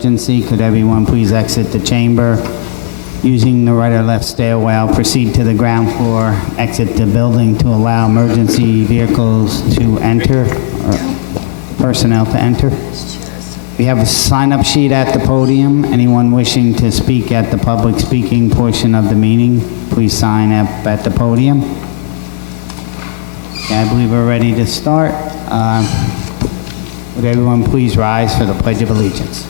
Emergency, could everyone please exit the chamber using the right or left stairwell, proceed to the ground floor, exit the building to allow emergency vehicles to enter, or personnel to enter. We have a sign-up sheet at the podium. Anyone wishing to speak at the public speaking portion of the meeting, please sign up at the podium. Okay, I believe we're ready to start. Would everyone please rise for the Pledge of Allegiance?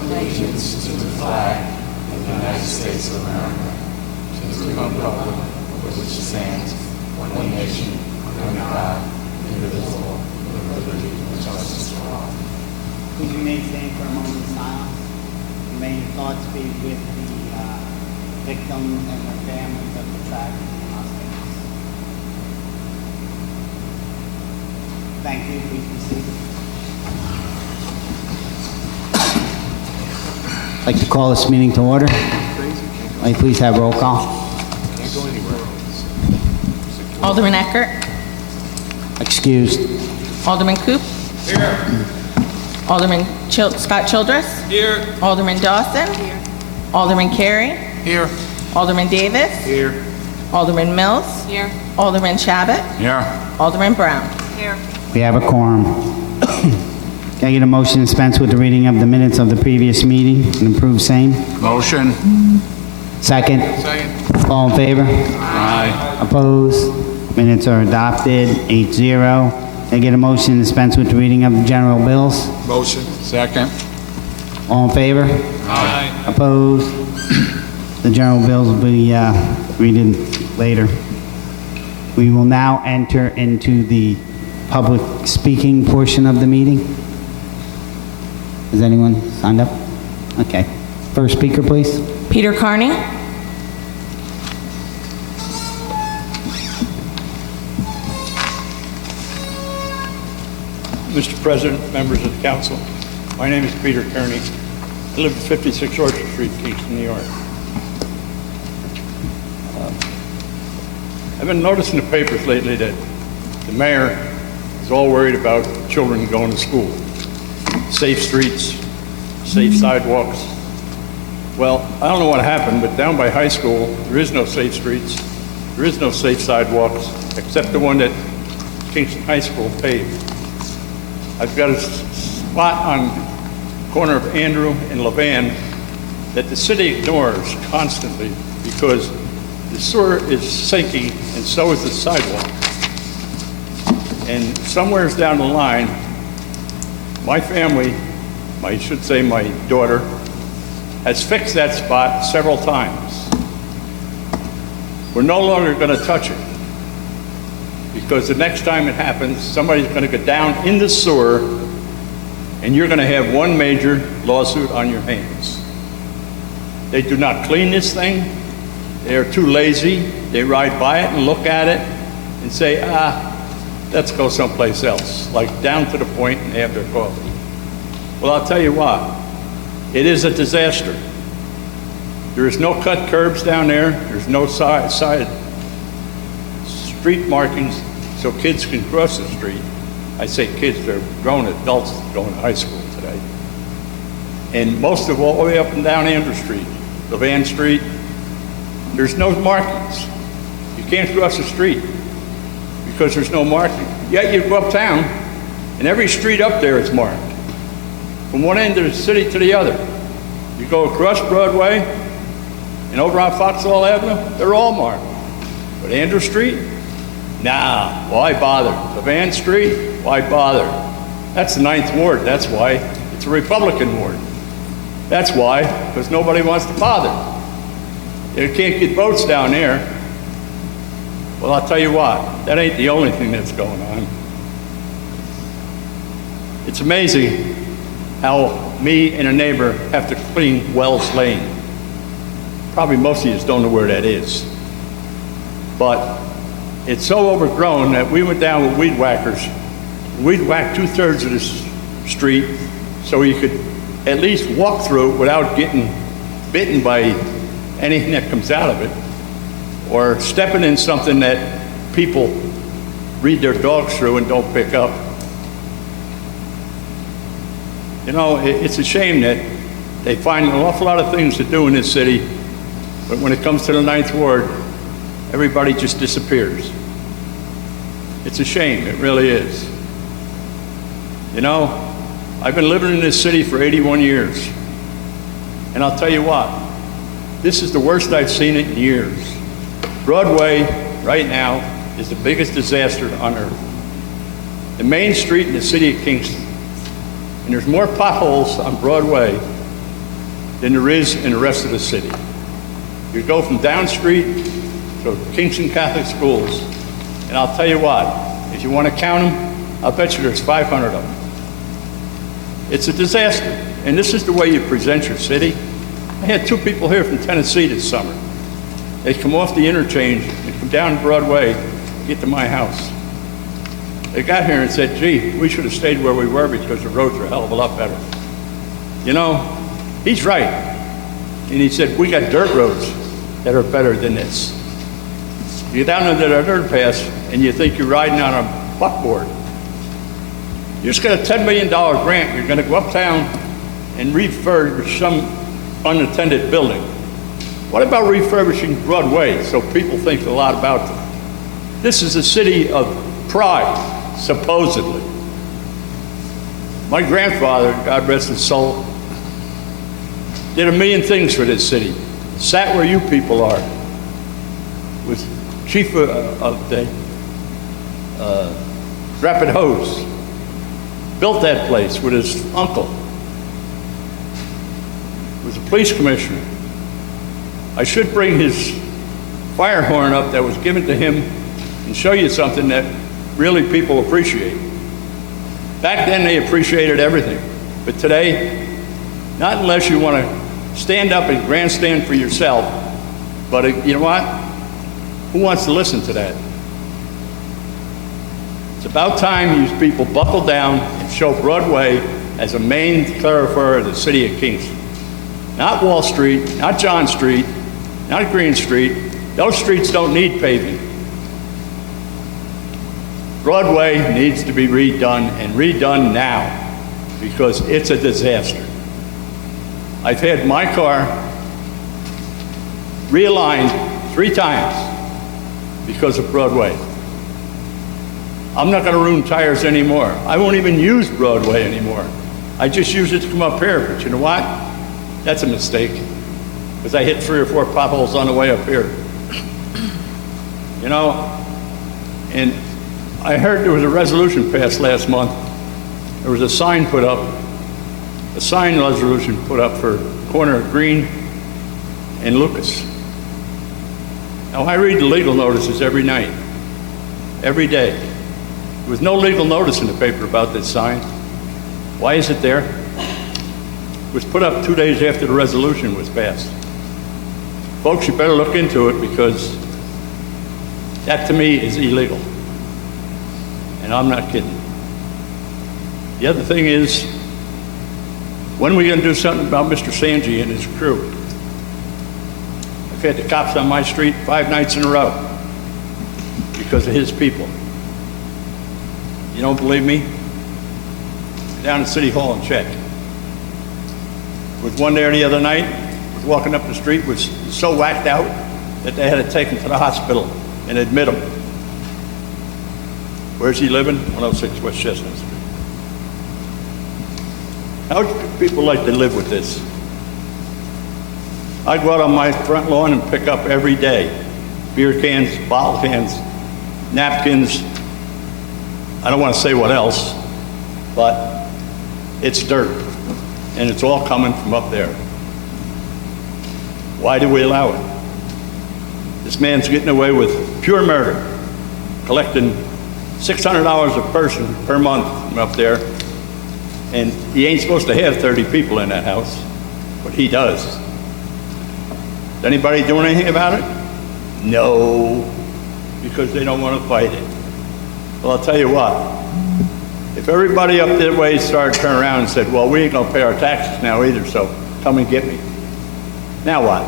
Allegiance to the flag of the United States of America, to the republic for which it stands, one nation, under God, indivisible, with liberty and justice for all. Would you maintain for a moment of silence? May your thoughts be with the victims and the families of the tragedy in Las Vegas. Thank you. Please be seated. I'd like to call this meeting to order. May I please have roll call? Alderman Eckert. Excused. Alderman Coop. Here. Alderman Scott Childress. Here. Alderman Dawson. Here. Alderman Carey. Here. Alderman Davis. Here. Alderman Mills. Here. Alderman Chabot. Here. Alderman Brown. Here. We have a quorum. Can I get a motion to dispense with the reading of the minutes of the previous meeting and approve same? Motion. Second. Second. All in favor? Aye. Opposed? Minutes are adopted, 8-0. Can I get a motion to dispense with the reading of the general bills? Motion. Second. All in favor? Aye. Opposed? The general bills will be read later. We will now enter into the public speaking portion of the meeting. Has anyone signed up? Okay. First speaker, please. Peter Carney. Mr. President, members of the council, my name is Peter Kearney. I live at 56 Orchard Street, Kingston, New York. I've been noticing in the papers lately that the mayor is all worried about children going to school. Safe streets, safe sidewalks. Well, I don't know what happened, but down by high school, there is no safe streets, there is no safe sidewalks, except the one that Kingston High School paved. I've got a spot on the corner of Andrew and Levan that the city ignores constantly because the sewer is sinking and so is the sidewalk. And somewheres down the line, my family, I should say my daughter, has fixed that spot several times. We're no longer going to touch it because the next time it happens, somebody's going to go down in the sewer and you're going to have one major lawsuit on your hands. They do not clean this thing. They are too lazy. They ride by it and look at it and say, let's go someplace else, like down to the point and have their coffee. Well, I'll tell you what, it is a disaster. There is no cut curbs down there. There's no side street markings so kids can cross the street. I say kids, they're grown adults going to high school today. And most of all the way up and down Andrew Street, Levan Street, there's no markings. You can't cross the street because there's no marking. Yet you go uptown and every street up there is marked. From one end of the city to the other. You go across Broadway and over on Foxhall Avenue, they're all marked. But Andrew Street? Nah, why bother? Levan Street? Why bother? That's the 9th Ward, that's why. It's a Republican ward. That's why, because nobody wants to bother. You can't get votes down there. Well, I'll tell you what, that ain't the only thing that's going on. It's amazing how me and a neighbor have to clean Wells Lane. Probably most of you don't know where that is. But it's so overgrown that we went down with weed whackers. We'd whack 2/3 of this street so you could at least walk through it without getting bitten by anything that comes out of it, or stepping in something that people read their dogs through and don't pick up. You know, it's a shame that they find an awful lot of things to do in this city, but when it comes to the 9th Ward, everybody just disappears. It's a shame, it really is. You know, I've been living in this city for 81 years, and I'll tell you what, this is the worst I've seen it in years. Broadway, right now, is the biggest disaster on earth. The main street in the city of Kingston, and there's more potholes on Broadway than there is in the rest of the city. You go from Down Street to Kingston Catholic Schools, and I'll tell you what, if you want to count them, I'll bet you there's 500 of them. It's a disaster, and this is the way you present your city. I had 2 people here from Tennessee this summer. They come off the interchange and come down Broadway to get to my house. They got here and said, gee, we should have stayed where we were because the roads are a hell of a lot better. You know, he's right. And he said, we got dirt roads that are better than this. You get down into the dirt pass and you think you're riding on a buckboard. You just got a $10 million grant. You're going to go uptown and refurbish some unattended building. What about refurbishing Broadway so people think a lot about them? This is a city of pride, supposedly. My grandfather, God rest his soul, did a million things for this city. Sat where you people are. Was chief of the Rapid Hose. Built that place with his uncle. Was a police commissioner. I should bring his fire horn up that was given to him and show you something that really people appreciate. Back then they appreciated everything, but today, not unless you want to stand up and grandstand for yourself, but you know what? Who wants to listen to that? It's about time you people buckle down and show Broadway as a main thoroughfare of the city of Kingston. Not Wall Street, not John Street, not Green Street. Those streets don't need paving. Broadway needs to be redone, and redone now, because it's a disaster. I've had my car realigned 3 times because of Broadway. I'm not going to ruin tires anymore. I won't even use Broadway anymore. I just use it to come up here, but you know what? That's a mistake, because I hit 3 or 4 potholes on the way up here. You know, and I heard there was a resolution passed last month. There was a sign put up, a sign resolution put up for corner of Green and Lucas. Now, I read the legal notices every night, every day. There was no legal notice in the paper about this sign. Why is it there? It was put up 2 days after the resolution was passed. Folks, you better look into it, because that to me is illegal. And I'm not kidding. The other thing is, when are we going to do something about Mr. Sanji and his crew? I've had the cops on my street 5 nights in a row because of his people. You don't believe me? Down at City Hall and check. There was one there the other night, was walking up the street, was so whacked out that they had to take him to the hospital and admit him. Where's he living? 106 West Chestnut Street. How would people like to live with this? I go out on my front lawn and pick up every day beer cans, bottle cans, napkins. I don't want to say what else, but it's dirt, and it's all coming from up there. Why do we allow it? This man's getting away with pure murder, collecting $600 a person per month from up there, and he ain't supposed to have 30 people in that house, but he does. Is anybody doing anything about it? No, because they don't want to fight it. Well, I'll tell you what, if everybody up that way started turning around and said, well, we ain't gonna pay our taxes now either, so come and get me. Now what?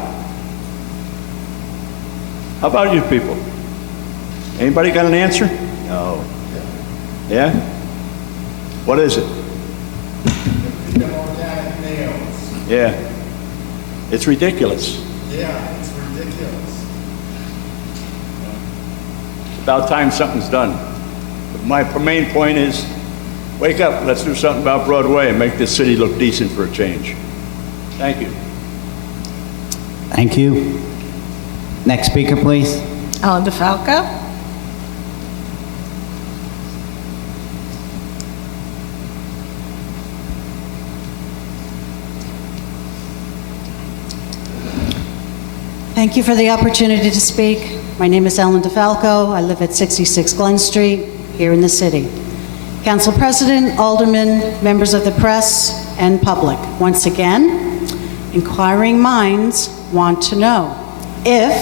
How about you people? Anybody got an answer? No. Yeah? What is it? Organic nails. Yeah. It's ridiculous. Yeah, it's ridiculous. It's about time something's done. But my main point is, wake up, let's do something about Broadway and make this city look decent for a change. Thank you. Thank you. Next speaker, please. Ellen DeFalco. Thank you for the opportunity to speak. My name is Ellen DeFalco. I live at 66 Glen Street, here in the city. Council President, Aldermen, members of the press, and public. Once again, inquiring minds want to know if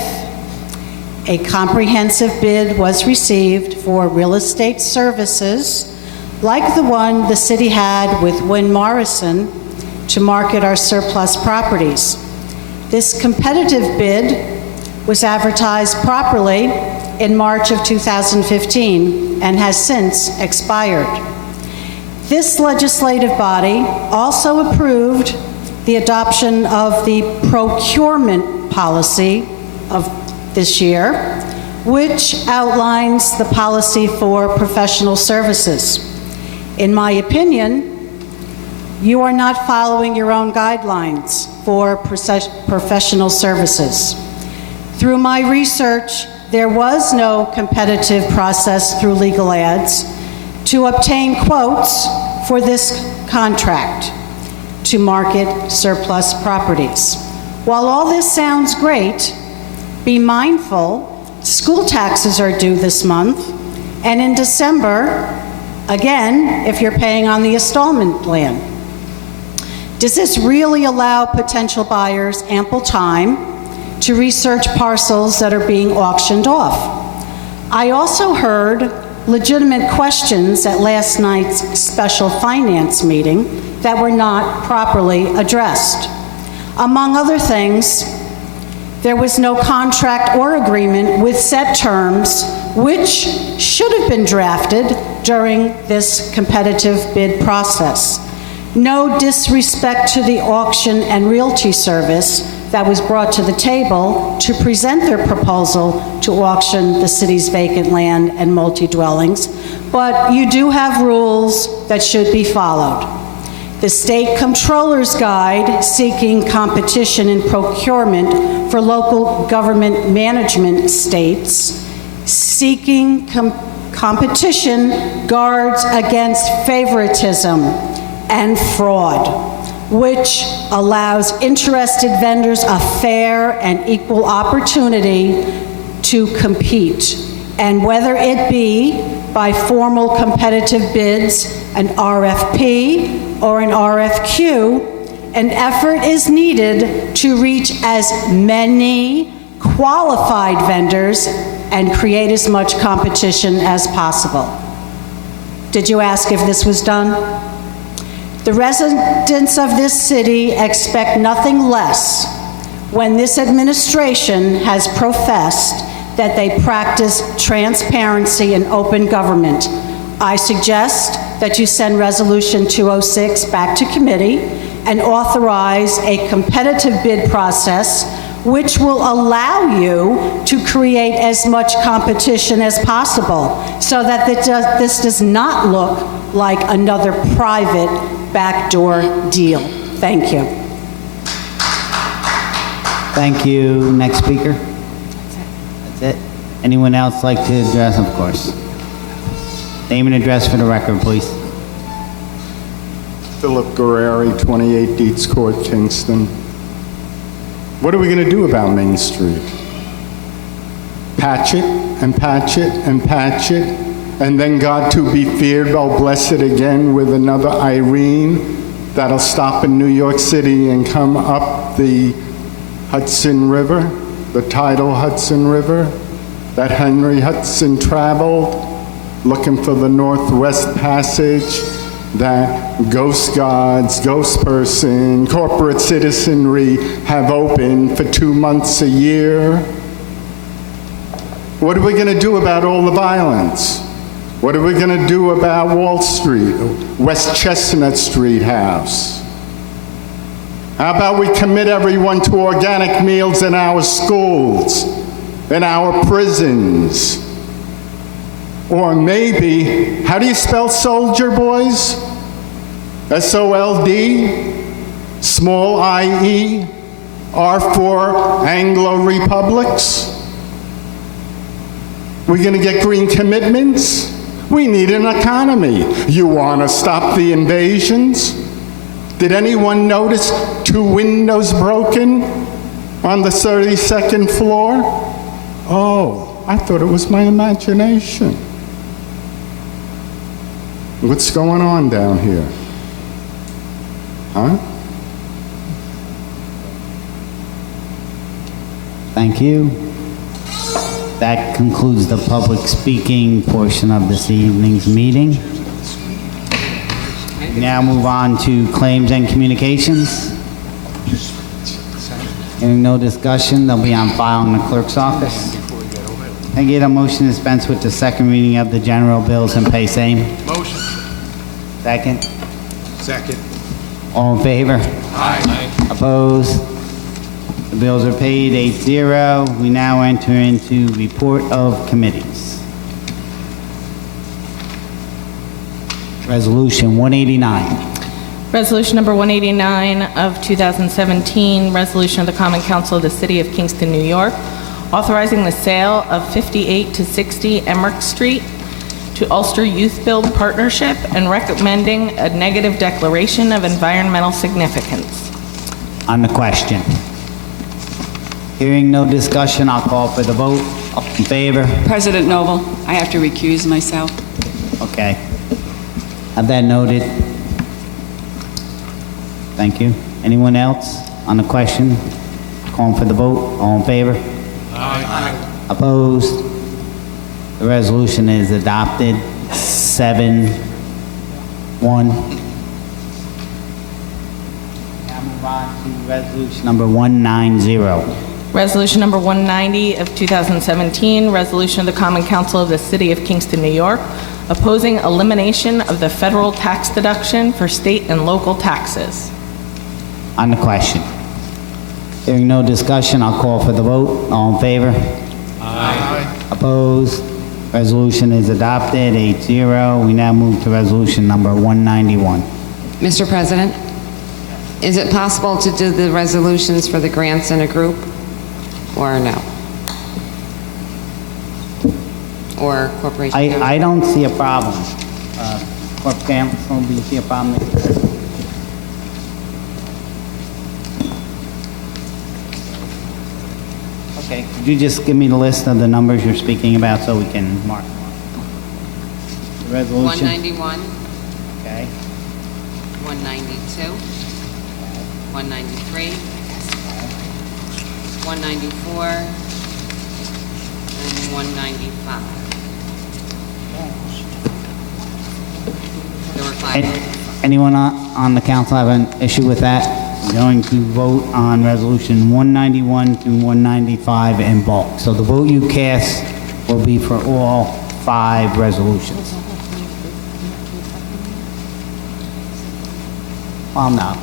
a comprehensive bid was received for real estate services like the one the city had with Wynn Morrison to market our surplus properties. This competitive bid was advertised properly in March of 2015 and has since expired. This legislative body also approved the adoption of the procurement policy of this year, which outlines the policy for professional services. In my opinion, you are not following your own guidelines for professional services. Through my research, there was no competitive process through legal ads to obtain quotes for this contract to market surplus properties. While all this sounds great, be mindful, school taxes are due this month, and in December, again, if you're paying on the installment plan. Does this really allow potential buyers ample time to research parcels that are being auctioned off? I also heard legitimate questions at last night's special finance meeting that were not properly addressed. Among other things, there was no contract or agreement with set terms, which should have been drafted during this competitive bid process. No disrespect to the auction and realty service that was brought to the table to present their proposal to auction the city's vacant land and multi-dwellings, but you do have rules that should be followed. The State Comptroller's Guide seeking competition in procurement for local government management states, seeking competition guards against favoritism and fraud, which allows interested vendors a fair and equal opportunity to compete. And whether it be by formal competitive bids, an RFP, or an RFQ, an effort is needed to reach as many qualified vendors and create as much competition as possible. Did you ask if this was done? The residents of this city expect nothing less when this administration has professed that they practice transparency and open government. I suggest that you send Resolution 206 back to committee and authorize a competitive bid process which will allow you to create as much competition as possible so that this does not look like another private backdoor deal. Thank you. Thank you. Next speaker. That's it. Anyone else like to address? Of course. Name and address for the record, please. Philip Guerreri, 28 Dietz Court, Kingston. What are we going to do about Main Street? Patch it and patch it and patch it, and then God to be feared, oh bless it again with another Irene that'll stop in New York City and come up the Hudson River, the tidal Hudson River that Henry Hudson traveled looking for the Northwest Passage, that ghost gods, ghost person, corporate citizenry have opened for 2 months a year. What are we going to do about all the violence? What are we going to do about Wall Street, West Chestnut Street House? How about we commit everyone to organic meals in our schools, in our prisons? Or maybe, how do you spell soldier, boys? S-O-L-D, small I-E, R for Anglo-Republics? We're going to get green commitments? We need an economy. You want to stop the invasions? Did anyone notice 2 windows broken on the 32nd floor? Oh, I thought it was my imagination. What's going on down here? Huh? Thank you. That concludes the public speaking portion of this evening's meeting. We now move on to claims and communications. Hearing no discussion, they'll be on file in the clerk's office. Can I get a motion to dispense with the second reading of the general bills and pay same? Motion. Second? Second. All in favor? Aye. Opposed? The bills are paid 8-0. We now enter into report of committees. Resolution 189. Resolution number 189 of 2017, resolution of the Common Council of the City of Kingston, New York, authorizing the sale of 58 to 60 Emerick Street to Ulster Youthbuild Partnership and recommending a negative declaration of environmental significance. On the question. Hearing no discussion, I'll call for the vote. All in favor? President Noble, I have to recuse myself. Okay. Have that noted. Thank you. Anyone else on the question? Calling for the vote. All in favor? Aye. Opposed? The resolution is adopted 7-1. Now move on to resolution number 190. Resolution number 190 of 2017, resolution of the Common Council of the City of Kingston, New York, opposing elimination of the federal tax deduction for state and local taxes. On the question. Hearing no discussion, I'll call for the vote. All in favor? Aye. Opposed? Resolution is adopted 8-0. We now move to resolution number 191. Mr. President, is it possible to do the resolutions for the grants in a group, or no? Or corporation? I don't see a problem. Corp Counsel, do you see a problem? Okay, could you just give me the list of the numbers you're speaking about so we can mark them up? The resolution? 191, Okay. 192, 193, 194, and 195. There were 5. Anyone on the council have an issue with that? We're going to vote on resolution 191 through 195 in bulk. So the vote you cast will be for all 5 resolutions. Well, no.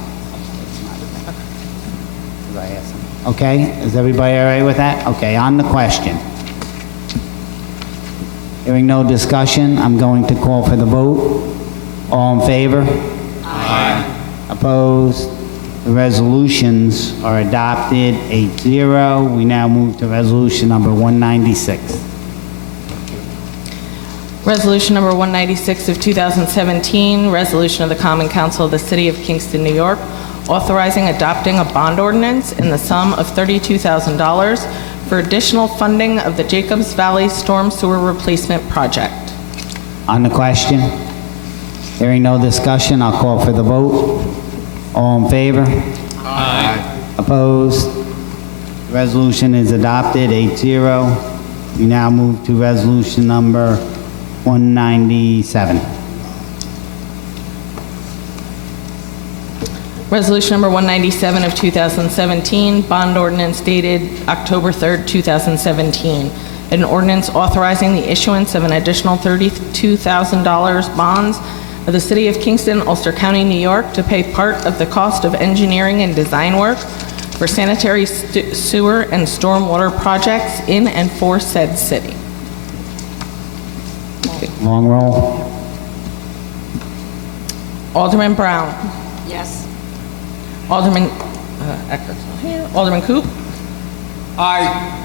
Okay, is everybody all right with that? Okay, on the question. Hearing no discussion, I'm going to call for the vote. All in favor? Aye. Opposed? The resolutions are adopted 8-0. We now move to resolution number 196. Resolution number 196 of 2017, resolution of the Common Council of the City of Kingston, New York, authorizing adopting a bond ordinance in the sum of $32,000 for additional funding of the Jacobs Valley Storm Sewer Replacement Project. On the question? Hearing no discussion, I'll call for the vote. All in favor? Aye. Opposed? The resolution is adopted 8-0. We now move to resolution number 197. Resolution number 197 of 2017, bond ordinance dated October 3rd, 2017, An ordinance authorizing the issuance of an additional $32,000 bonds of the City of Kingston, Ulster County, New York, to pay part of the cost of engineering and design work for sanitary sewer and stormwater projects in and for said city. Long roll. Alderman Brown. Yes. Alderman Eckert's not here. Alderman Coop. Aye.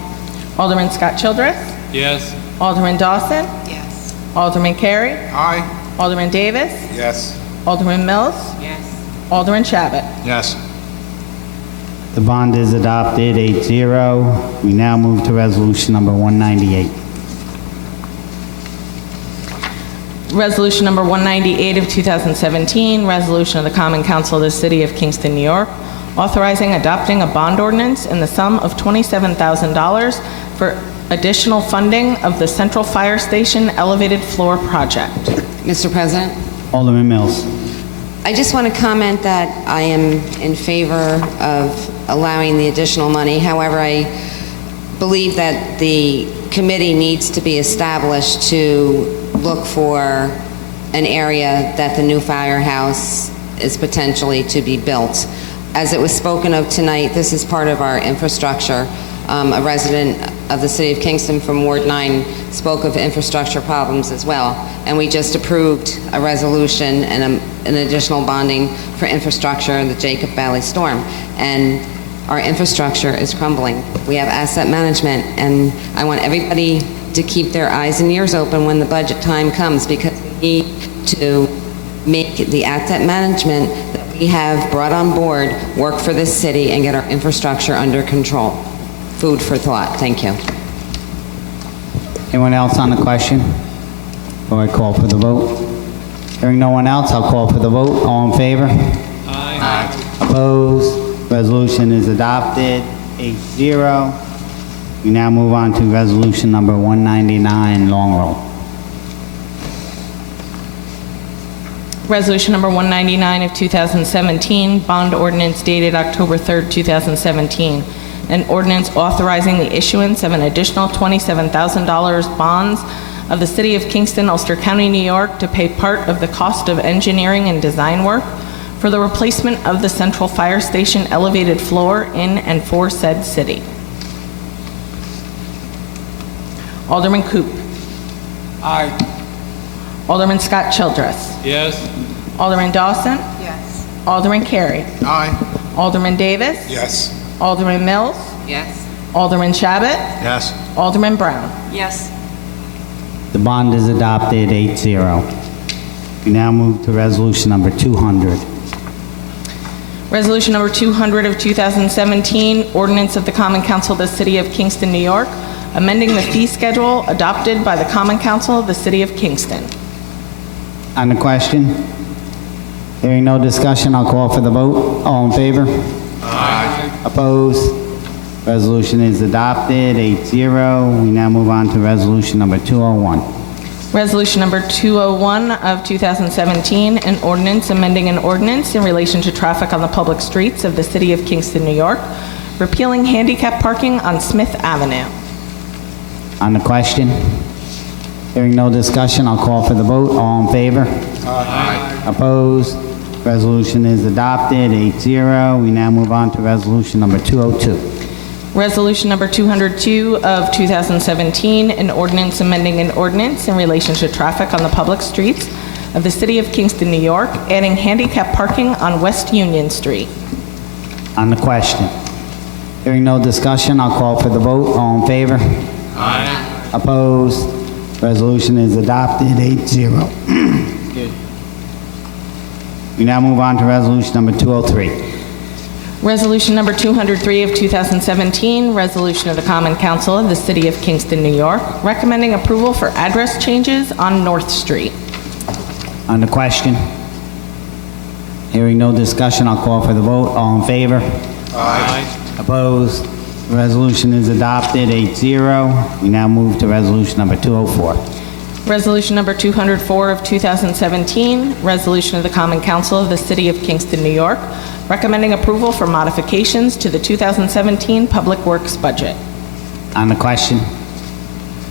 Alderman Scott Childress. Yes. Alderman Dawson. Yes. Alderman Carey. Aye. Alderman Davis. Yes. Alderman Mills. Yes. Alderman Shabbat. Yes. The bond is adopted, 8-0. We now move to resolution number 198. Resolution number 198 of 2017, resolution of the Common Council of the City of Kingston, New York, authorizing adopting a bond ordinance in the sum of $27,000 for additional funding of the Central Fire Station Elevated Floor Project. Mr. President, Alderman Mills. I just want to comment that I am in favor of allowing the additional money. However, I believe that the committee needs to be established to look for an area that the new firehouse is potentially to be built. As it was spoken of tonight, this is part of our infrastructure. A resident of the City of Kingston from Ward 9 spoke of infrastructure problems as well, and we just approved a resolution and an additional bonding for infrastructure in the Jacob Valley storm, and our infrastructure is crumbling. We have asset management, and I want everybody to keep their eyes and ears open when the budget time comes, because we need to make the asset management that we have brought on board work for this city and get our infrastructure under control. Food for thought. Thank you. Anyone else on the question? Or I call for the vote? Hearing no one else, I'll call for the vote. All in favor? Aye. Opposed? Resolution is adopted, 8-0. We now move on to resolution number 199, long roll. Resolution number 199 of 2017, bond ordinance dated October 3rd, 2017. An ordinance authorizing the issuance of an additional $27,000 bonds of the City of Kingston, Ulster County, New York, to pay part of the cost of engineering and design work for the replacement of the Central Fire Station elevated floor in and for said city. Alderman Coop. Aye. Alderman Scott Childress. Yes. Alderman Dawson. Yes. Alderman Carey. Aye. Alderman Davis. Yes. Alderman Mills. Yes. Alderman Shabbat. Yes. Alderman Brown. Yes. The bond is adopted, 8-0. We now move to resolution number 200. Resolution number 200 of 2017, ordinance of the Common Council of the City of Kingston, New York, amending the fee schedule adopted by the Common Council of the City of Kingston. On the question? Hearing no discussion, I'll call for the vote. All in favor? Aye. Opposed? Resolution is adopted, 8-0. We now move on to resolution number 201. Resolution number 201 of 2017, an ordinance amending an ordinance in relation to traffic on the public streets of the City of Kingston, New York, repealing handicap parking on Smith Avenue. On the question? Hearing no discussion, I'll call for the vote. All in favor? Aye. Opposed? Resolution is adopted, 8-0. We now move on to resolution number 202. Resolution number 202 of 2017, an ordinance amending an ordinance in relation to traffic on the public streets of the City of Kingston, New York, adding handicap parking on West Union Street. On the question? Hearing no discussion, I'll call for the vote. All in favor? Aye. Opposed? Resolution is adopted, 8-0. We now move on to resolution number 203. Resolution number 203 of 2017, resolution of the Common Council of the City of Kingston, New York, recommending approval for address changes on North Street. On the question? Hearing no discussion, I'll call for the vote. All in favor? Aye. Opposed? Resolution is adopted, 8-0. We now move to resolution number 204. Resolution number 204 of 2017, resolution of the Common Council of the City of Kingston, New York, recommending approval for modifications to the 2017 Public Works budget. On the question?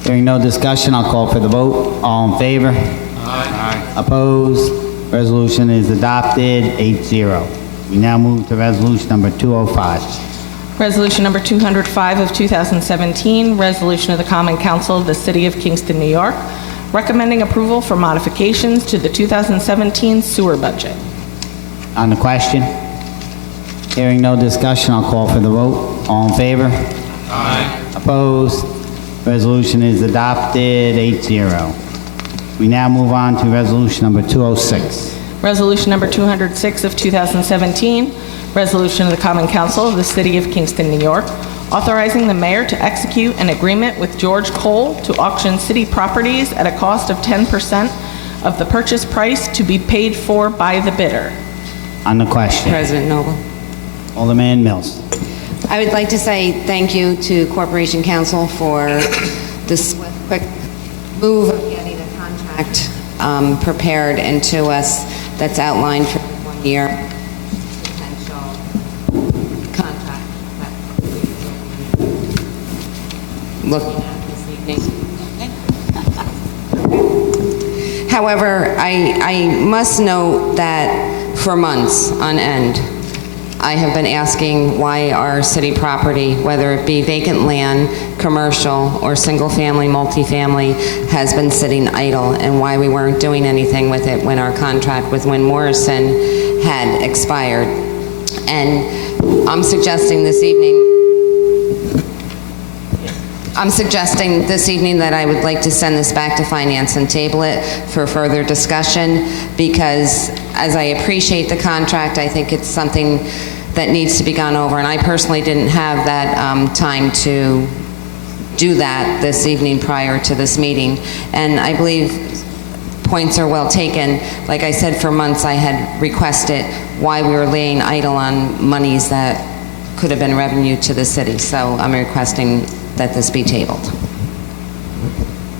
Hearing no discussion, I'll call for the vote. All in favor? Aye. Opposed? Resolution is adopted, 8-0. We now move to resolution number 205. Resolution number 205 of 2017, resolution of the Common Council of the City of Kingston, New York, recommending approval for modifications to the 2017 sewer budget. On the question? Hearing no discussion, I'll call for the vote. All in favor? Aye. Opposed? Resolution is adopted, 8-0. We now move on to resolution number 206. Resolution number 206 of 2017, resolution of the Common Council of the City of Kingston, New York, authorizing the mayor to execute an agreement with George Cole to auction city properties at a cost of 10% of the purchase price to be paid for by the bidder. On the question? President Noble. Alderman Mills. I would like to say thank you to Corporation Council for this quick move of getting a contract prepared and to us that's outlined for 1 year potential contract that we're looking at this evening. However, I must note that for months on end, I have been asking why our city property, whether it be vacant land, commercial, or single-family, multifamily, has been sitting idle, and why we weren't doing anything with it when our contract with Wynn Morrison had expired. And I'm suggesting this evening that I would like to send this back to Finance and table it for further discussion, because as I appreciate the contract, I think it's something that needs to be gone over, and I personally didn't have that time to do that this evening prior to this meeting, and I believe points are well taken. Like I said, for months I had requested why we were laying idle on monies that could have been revenue to the city, so I'm requesting that this be tabled.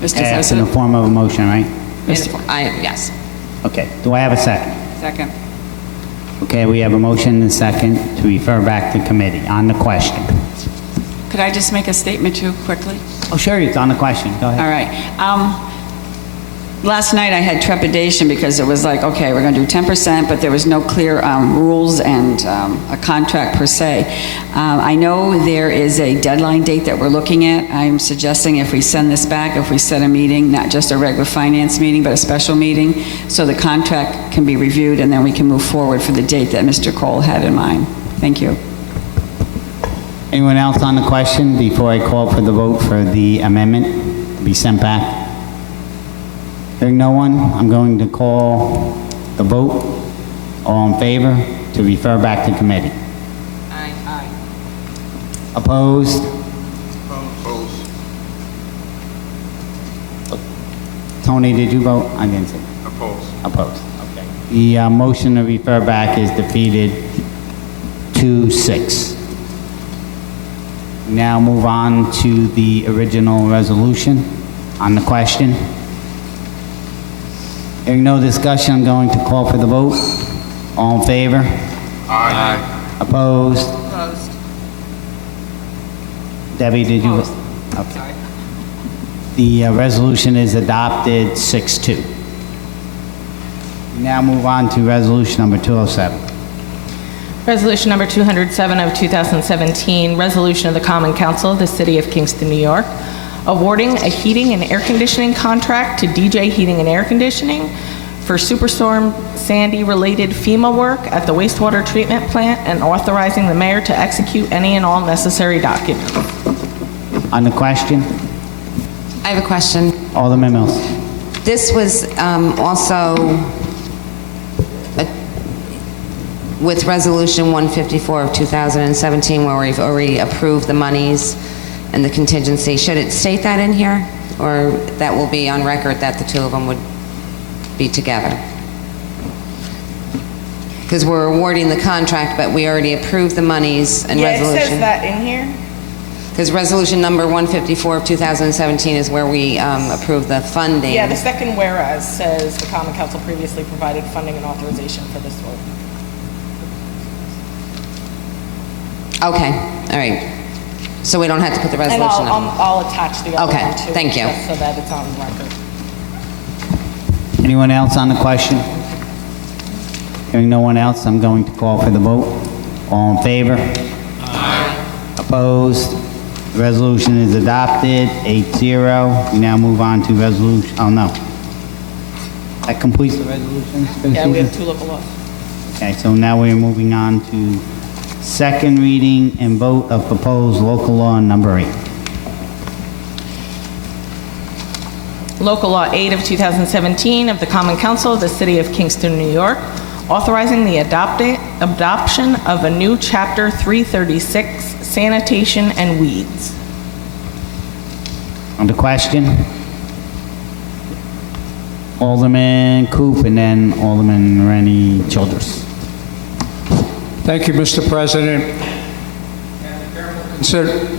Mr. That's in the President? form of a motion, right? Yes. Okay. Do I have a second? Second. Okay, we have a motion and a second to refer back to committee. On the question? Could I just make a statement too, quickly? Oh, sure, it's on the question. Go ahead. All right. Last night I had trepidation because it was like, okay, we're going to do 10%, but there was no clear rules and a contract per se. I know there is a deadline date that we're looking at. I'm suggesting if we send this back, if we set a meeting, not just a regular finance meeting, but a special meeting, so the contract can be reviewed and then we can move forward for the date that Mr. Cole had in mind. Thank you. Anyone else on the question before I call for the vote for the amendment to be sent back? Hearing no one, I'm going to call the vote. All in favor to refer back to committee? Aye. Opposed? Opposed. Tony, did you vote? I didn't see. Opposed. Opposed. Okay. The motion to refer back is defeated 2-6. Now move on to the original resolution on the question. Hearing no discussion, I'm going to call for the vote. All in favor? Aye. Opposed? Opposed. Debbie, did you? Okay. The resolution is adopted 6-2. We now move on to resolution number 207. Resolution number 207 of 2017, resolution of the Common Council of the City of Kingston, New York, awarding a heating and air conditioning contract to DJ Heating and Air Conditioning for Superstorm Sandy-related FEMA work at the wastewater treatment plant, and authorizing the mayor to execute any and all necessary documents. On the question, I have a question. Alderman Mills. This was also with Resolution 154 of 2017, where we've already approved the monies and the contingency. Should it state that in here? Or that will be on record that the two of them would be together? Because we're awarding the contract, but we already approved the monies and resolution. Yeah, it says that in here. Because resolution number 154 of 2017 is where we approved the funding. Yeah, the second whereas says the Common Council previously provided funding and authorization for this work. Okay, all right. So we don't have to put the And resolution on? I'll attach the other Okay, one too. thank you. just so that it's on record. Anyone else on the question? Hearing no one else, I'm going to call for the vote. All in favor? Aye. Opposed? The resolution is adopted, 8-0. We now move on to resolution, oh no. That completes the resolutions for this Yeah, we have evening? 2 local laws. Okay, so now we're moving on to second reading and vote of proposed local law number 8. Local Law 8 of 2017 of the Common Council of the City of Kingston, New York, authorizing the adoption of a new Chapter 336, Sanitation and Weeds. On the question? Alderman Coop and then Alderman Rennie Childers. Thank you, Mr. President.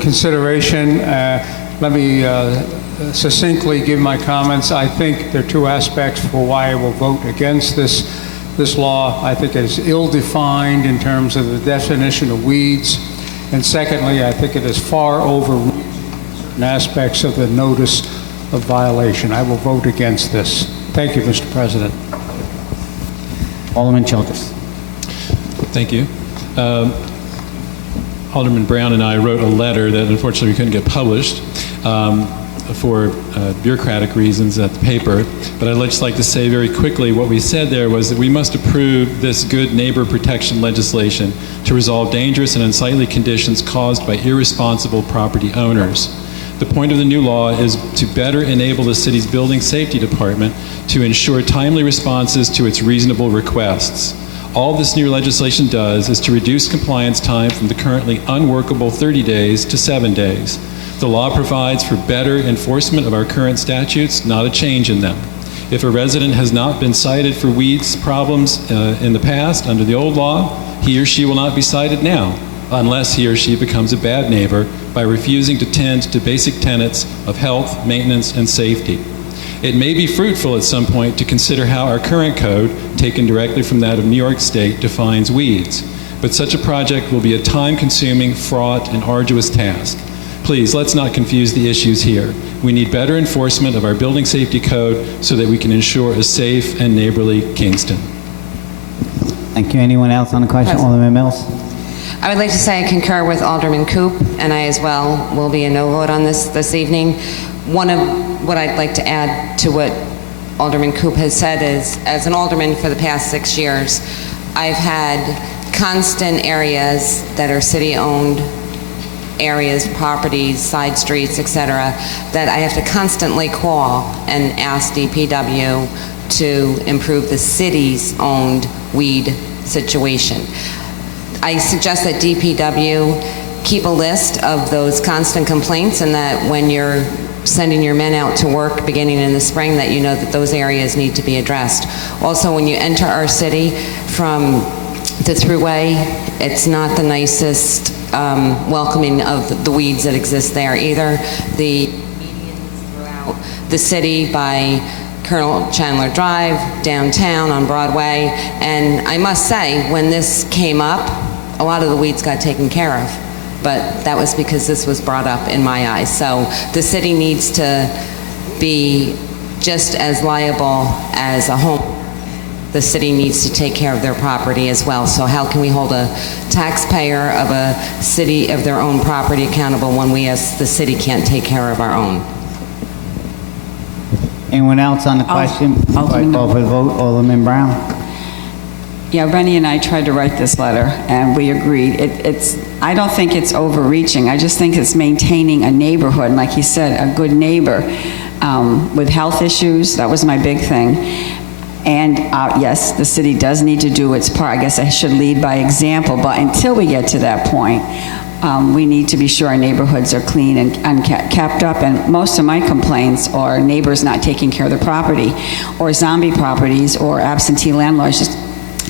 Consideration, let me succinctly give my comments. I think there are 2 aspects for why I will vote against this law. I think it is ill-defined in terms of the definition of weeds. And secondly, I think it is far over certain aspects of the notice of violation. I will vote against this. Thank you, Mr. President. Alderman Childers. Thank you. Alderman Brown and I wrote a letter that unfortunately we couldn't get published for bureaucratic reasons at the paper, but I'd just like to say very quickly what we said there was that we must approve this good neighbor protection legislation to resolve dangerous and unsightly conditions caused by irresponsible property owners. The point of the new law is to better enable the city's building safety department to ensure timely responses to its reasonable requests. All this new legislation does is to reduce compliance time from the currently unworkable 30 days to 7 days. The law provides for better enforcement of our current statutes, not a change in them. If a resident has not been cited for weeds problems in the past under the old law, he or she will not be cited now, unless he or she becomes a bad neighbor by refusing to tend to basic tenets of health, maintenance, and safety. It may be fruitful at some point to consider how our current code, taken directly from that of New York State, defines weeds. But such a project will be a time-consuming, fraught, and arduous task. Please, let's not confuse the issues here. We need better enforcement of our building safety code so that we can ensure a safe and neighborly Kingston. Thank you. Anyone else on the question? Alderman Mills? I would like to say I concur with Alderman Coop, and I as well will be a no vote on this evening. One of what I'd like to add to what Alderman Coop has said is, as an alderman for the past 6 years, I've had constant areas that are city-owned areas, properties, side streets, etc., that I have to constantly call and ask DPW to improve the city's owned weed situation. I suggest that DPW keep a list of those constant complaints, and that when you're sending your men out to work beginning in the spring, that you know that those areas need to be addressed. Also, when you enter our city from the thruway, it's not the nicest welcoming of the weeds that exist there either. The medians throughout the city by Colonel Chandler Drive, downtown on Broadway, and I must say, when this came up, a lot of the weeds got taken care of, but that was because this was brought up in my eyes. So the city needs to be just as liable as a home. The city needs to take care of their property as well. So how can we hold a taxpayer of a city of their own property accountable when we as the city can't take care of our own? Anyone else on the question? Before I call for the vote, Alderman Brown? Yeah, Rennie and I tried to write this letter, and we agreed. I don't think it's overreaching. I just think it's maintaining a neighborhood, and like he said, a good neighbor with health issues. That was my big thing. And yes, the city does need to do its part. I guess I should lead by example, but until we get to that point, we need to be sure our neighborhoods are clean and kept up. And most of my complaints are neighbors not taking care of their property, or zombie properties, or absentee landlords just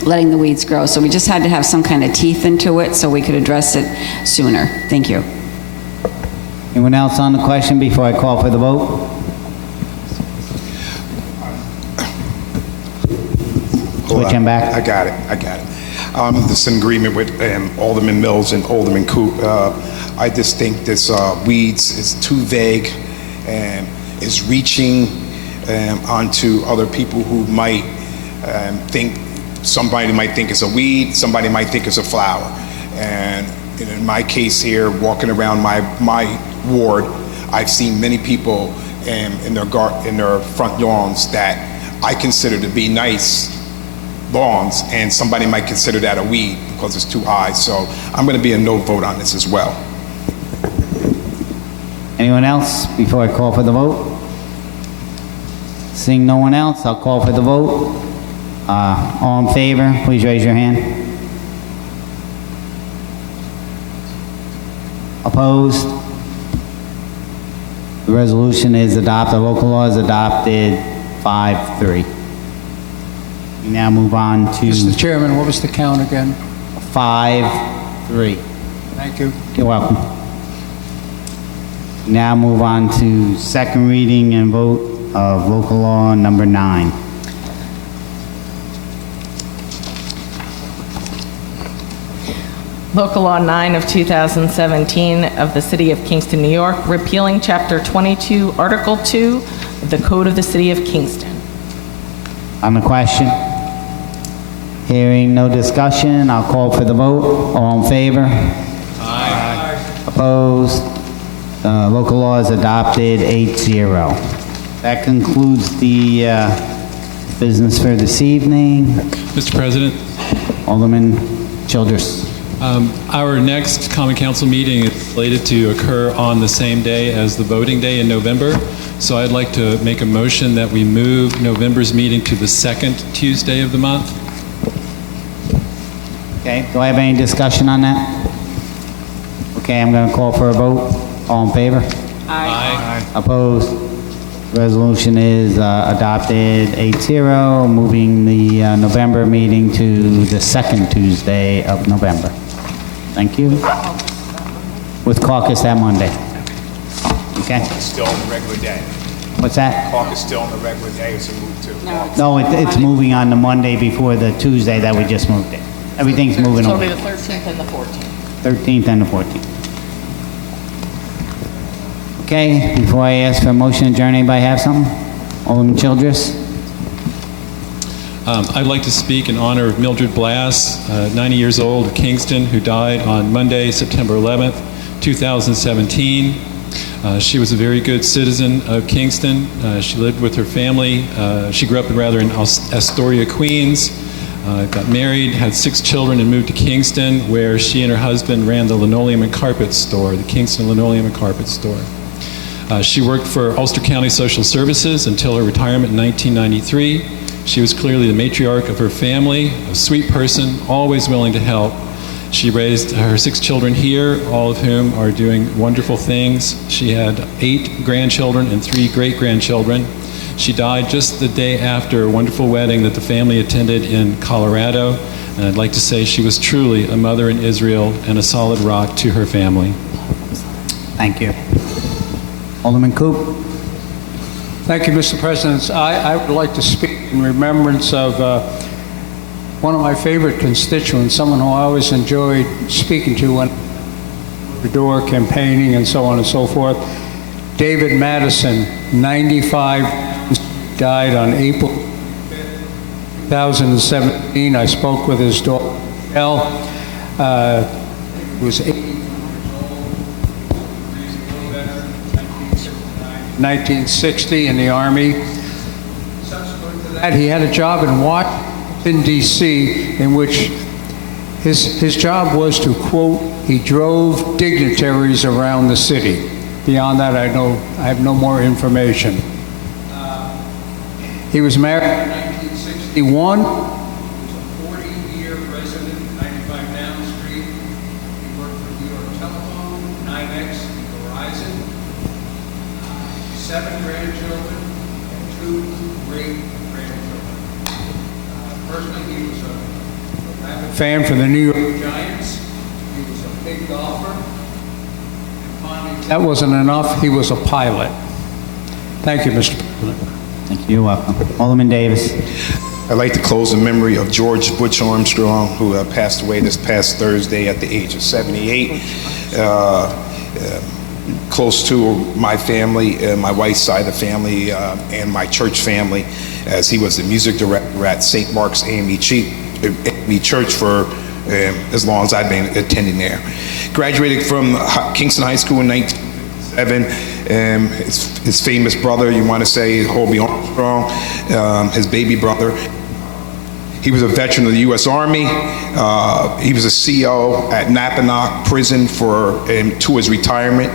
letting the weeds grow. So we just had to have some kind of teeth into it so we could address it sooner. Thank you. Anyone else on the question before I call for the vote? Switching back. I got it. This is in agreement with Alderman Mills and Alderman Coop. I just think this weeds is too vague and is reaching onto other people who might think, somebody might think it's a weed, somebody might think it's a flower. And in my case here, walking around my ward, I've seen many people in their front lawns that I consider to be nice lawns, and somebody might consider that a weed because it's too high. So I'm going to be a no vote on this as well. Anyone else before I call for the vote? Seeing no one else, I'll call for the vote. All in favor, please raise your hand. Opposed? The resolution is adopted. Local law is adopted 5-3. We now move on to Mr. Chairman, what was the count again? 5-3. Thank you. You're welcome. Now move on to second reading and vote of local law number 9. Local Law 9 of 2017 of the City of Kingston, New York, repealing Chapter 22, Article 2 of the Code of the City of Kingston. On the question? Hearing no discussion, I'll call for the vote. All in favor? Aye. Opposed? Local law is adopted 8-0. That concludes the business for this evening. Mr. President, Alderman Childress. our next Common Council meeting is slated to occur on the same day as the voting day in November. So I'd like to make a motion that we move November's meeting to the second Tuesday of the month. Okay, do I have any discussion on that? Okay, I'm going to call for a vote. All in favor? Aye. Opposed? Resolution is adopted 8-0, moving the November meeting to the second Tuesday of November. Thank you. With caucus that Monday. Okay? Still on the regular day. What's that? Caucus still on the regular day, it's a move to. No, it's moving on the Monday before the Tuesday that we just moved it. Everything's moving So over. it'll be the 13th and the 14th. 13th and the 14th. Okay, before I ask for a motion to adjourn, anybody have something? Alderman Childress? I'd like to speak in honor of Mildred Blass, 90 years old, of Kingston, who died on Monday, September 11th, 2017. She was a very good citizen of Kingston. She lived with her family. She grew up in Astoria, Queens, got married, had 6 children, and moved to Kingston, where she and her husband ran the linoleum and carpet store, the Kingston Linoleum and Carpet Store. She worked for Ulster County Social Services until her retirement in 1993. She was clearly the matriarch of her family, a sweet person, always willing to help. She raised her 6 children here, all of whom are doing wonderful things. She had 8 grandchildren and 3 great-grandchildren. She died just the day after a wonderful wedding that the family attended in Colorado. And I'd like to say she was truly a mother in Israel and a solid rock to her family. Thank you. Alderman Coop? Thank you, Mr. President. I would like to speak in remembrance of one of my favorite constituents, someone who I always enjoyed speaking to when the door campaigning and so on and so forth. David Madison, 95, died on April 2017. I spoke with his daughter, Elle. He was 1960 in the Army. Subsequent to that, he had a job in Washington, D.C., in which his job was to, quote, he drove dignitaries around the city. Beyond that, I have no more information. He was married in 1961. He was a 40-year resident of 95 Down Street. He worked for New York Telephone, NYSdec, Verizon. 7 grandchildren and 2 great-grandchildren. Personally, he was a rabid fan for the New York Giants. He was a big golfer. And finally, that wasn't enough. He was a pilot. Thank you, Mr. President. Thank you. You're welcome. Alderman Davis? I'd like to close in memory of George Butch Armstrong, who passed away this past Thursday at the age of 78. close to my family, my wife's side of the family, and my church family, as he was the music director at St. Mark's AME Church for as long as I've been attending there. Graduated from Kingston High School in 1997. His famous brother, you want to say, Hobie Armstrong, his baby brother. He was a veteran of the U.S. Army. He was a CO at Napanock Prison to his retirement,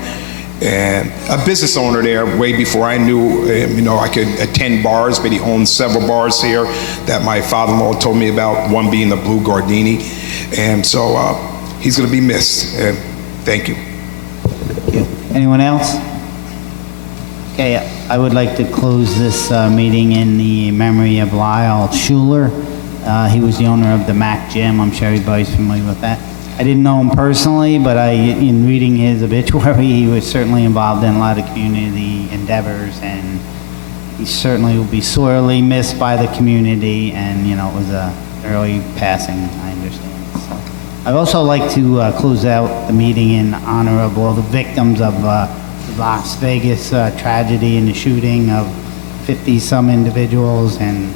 and a business owner there way before I knew, I could attend bars, but he owned several bars here that my father-in-law told me about, one being the Blue Gardini. And so he's going to be missed. Thank you. Thank you. Anyone else? Okay, I would like to close this meeting in the memory of Lyle Schuler. He was the owner of the Mac Gym. I'm sure everybody's familiar with that. I didn't know him personally, but in reading his obituary, he was certainly involved in a lot of community endeavors, and he certainly will be sorely missed by the community, and, it was a early passing, I understand. So, I'd also like to close out the meeting in honor of all the victims of the Las Vegas tragedy and the shooting of 50-some individuals, and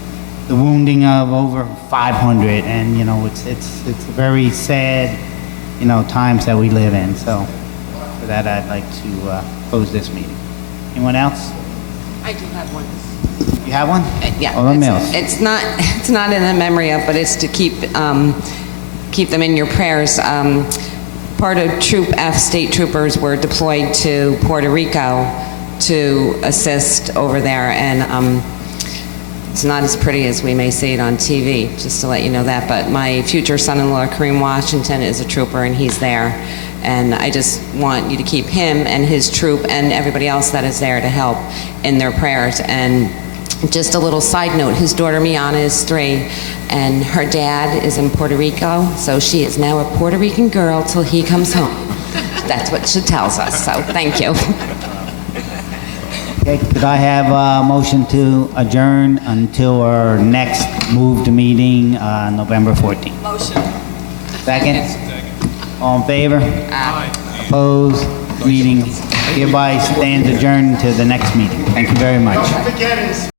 the wounding of over 500, and it's very sad, times that we live in. So for that, I'd like to close this meeting. Anyone else? I do have one. You have one? Yeah. Oh, let me else. It's not in the memory of, but it's to keep them in your prayers. Part of Troop F state troopers were deployed to Puerto Rico to assist over there, and it's not as pretty as we may see it on TV, just to let you know that. But my future son-in-law, Kareem Washington, is a trooper, and he's there. And I just want you to keep him and his troop and everybody else that is there to help in their prayers. And just a little side note, his daughter, Miana, is 3, and her dad is in Puerto Rico, so she is now a Puerto Rican girl till he comes home. That's what she tells us, so thank you. Okay, could I have a motion to adjourn until our next moved meeting, November 14th? Motion. Second? All in favor? Aye. Opposed? Meeting hereby stands adjourned to the next meeting. Thank you very much.